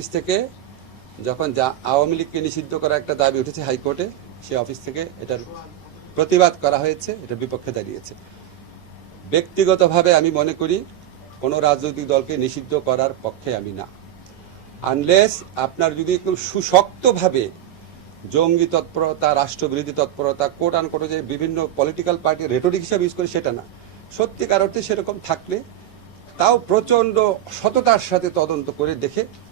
Office থেকে যখন আওয়ামী লীগকে নিষিদ্ধ করা একটা দাবি উঠেছে হাইকোর্টে, সে অফিস থেকে এটার প্রতিবাদ করা হয়েছে এটার বিপক্ষে দাঁড়িয়েছে। ব্যক্তিগতভাবে আমি মনে করি কোনো রাজনৈতিক দলকে নিষিদ্ধ করার পক্ষে আমি না। আনলেস আপনার যদি একদম সুশক্তভাবে জঙ্গি তৎপরতা, রাষ্ট্রবিরোধী তৎপরতা কোট আন কোট যে বিভিন্ন পলিটিক্যাল পার্টি রেটরিক হিসাবে ইউজ করে, সেটা না। সত্যিকার অর্থে সেরকম থাকলে তাও প্রচণ্ড সততার সাথে তদন্ত করে দেখে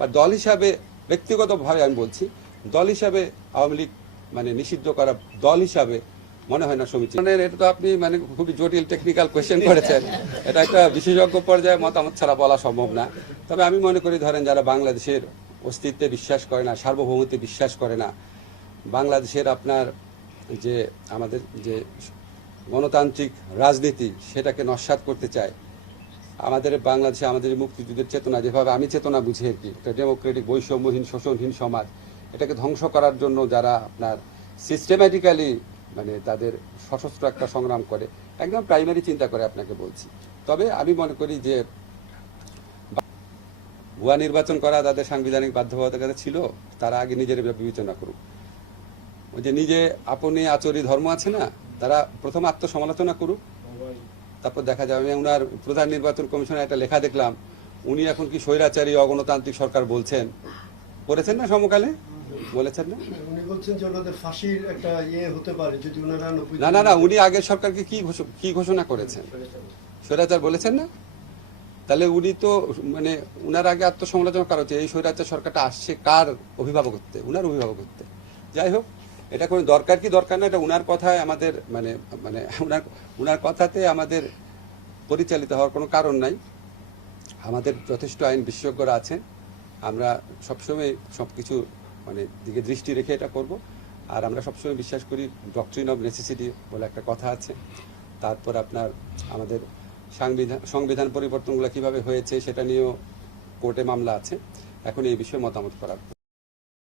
বা দল হিসাবে, ব্যক্তিগতভাবে আমি বলছি, দল হিসাবে আওয়ামী লীগ মানে নিষিদ্ধ করা দল হিসাবে মনে হয় না সমীচীন। মানে এটা তো আপনি মানে খুবই জটিল টেকনিক্যাল কোয়েশ্চেন করেছেন। এটা একটা বিশেষজ্ঞ পর্যায়ে মতামত ছাড়া বলা সম্ভব না। তবে আমি মনে করি ধরেন যারা বাংলাদেশের অস্তিত্বে বিশ্বাস করে না, সার্বভৌমত্বে বিশ্বাস করে না, বাংলাদেশের আপনার যে আমাদের যে গণতান্ত্রিক রাজনীতি, সেটাকে নস্বাত করতে চায় আমাদের বাংলাদেশে আমাদের মুক্তিযুদ্ধের চেতনা, যেভাবে আমি চেতনা বুঝি আর কি, একটা ডেমোক্রেটিক, বৈষম্যহীন, শোষণহীন সমাজ, এটাকে ধ্বংস করার জন্য যারা আপনার সিস্টেম্যাটিক্যালি মানে তাদের সশস্ত্র একটা সংগ্রাম করে, একদম প্রাইমারি চিন্তা করে আপনাকে বলছি। তবে আমি মনে করি যে ভুয়া নির্বাচন করা তাদের সাংবিধানিক বাধ্যবাধকতা ছিল, তারা আগে নিজের বিবেচনা করুক। ওই যে নিজে আপনি আচরি ধর্ম আছে না, তারা প্রথম আত্মসমালোচনা করুক তারপর দেখা যাবে আমি ওনার প্রধান নির্বাচন কমিশনের একটা লেখা দেখলাম উনি এখন কি স্বৈরাচারী অগণতান্ত্রিক সরকার বলছেন। করেছেন না সমকালে? বলেছেন না? উনি বলছেন যে ওনাদের ফাঁসির একটা ইয়ে হতে পারে যদি ওনারা না না না উনি আগের সরকারকে কি কি ঘোষণা করেছেন? স্বৈরাচার বলেছেন না? তাহলে উনি তো মানে উনার আগে আত্মসমালোচনা করা হচ্ছে এই স্বৈরাচার সরকারটা আসছে কার অভিভাবক অভিভাবকত্বে? উনার অভিভাবক অভিভাবকত্বে। যাই হোক এটা কোনো দরকার কি? দরকার না, এটা উনার কথায় আমাদের মানে মানে উনার উনার কথাতে আমাদের পরিচালিত হওয়ার কোনো কারণ নাই। আমাদের যথেষ্ট আইন বিশেষজ্ঞরা আছেন। আমরা সবসময় সব কিছু মানে দিকে দৃষ্টি রেখে এটা করব। আর আমরা সবসময় বিশ্বাস করি ডক্ট্রিন অফ নেসেসিটি বলে একটা কথা আছে। তারপর আপনার, আমাদের সংবিধান সংবিধান পরিবর্তনগুলো কীভাবে হয়েছে সেটা নিয়েও কোর্টে মামলা আছে। এখন এই বিষয়ে মতামত করার।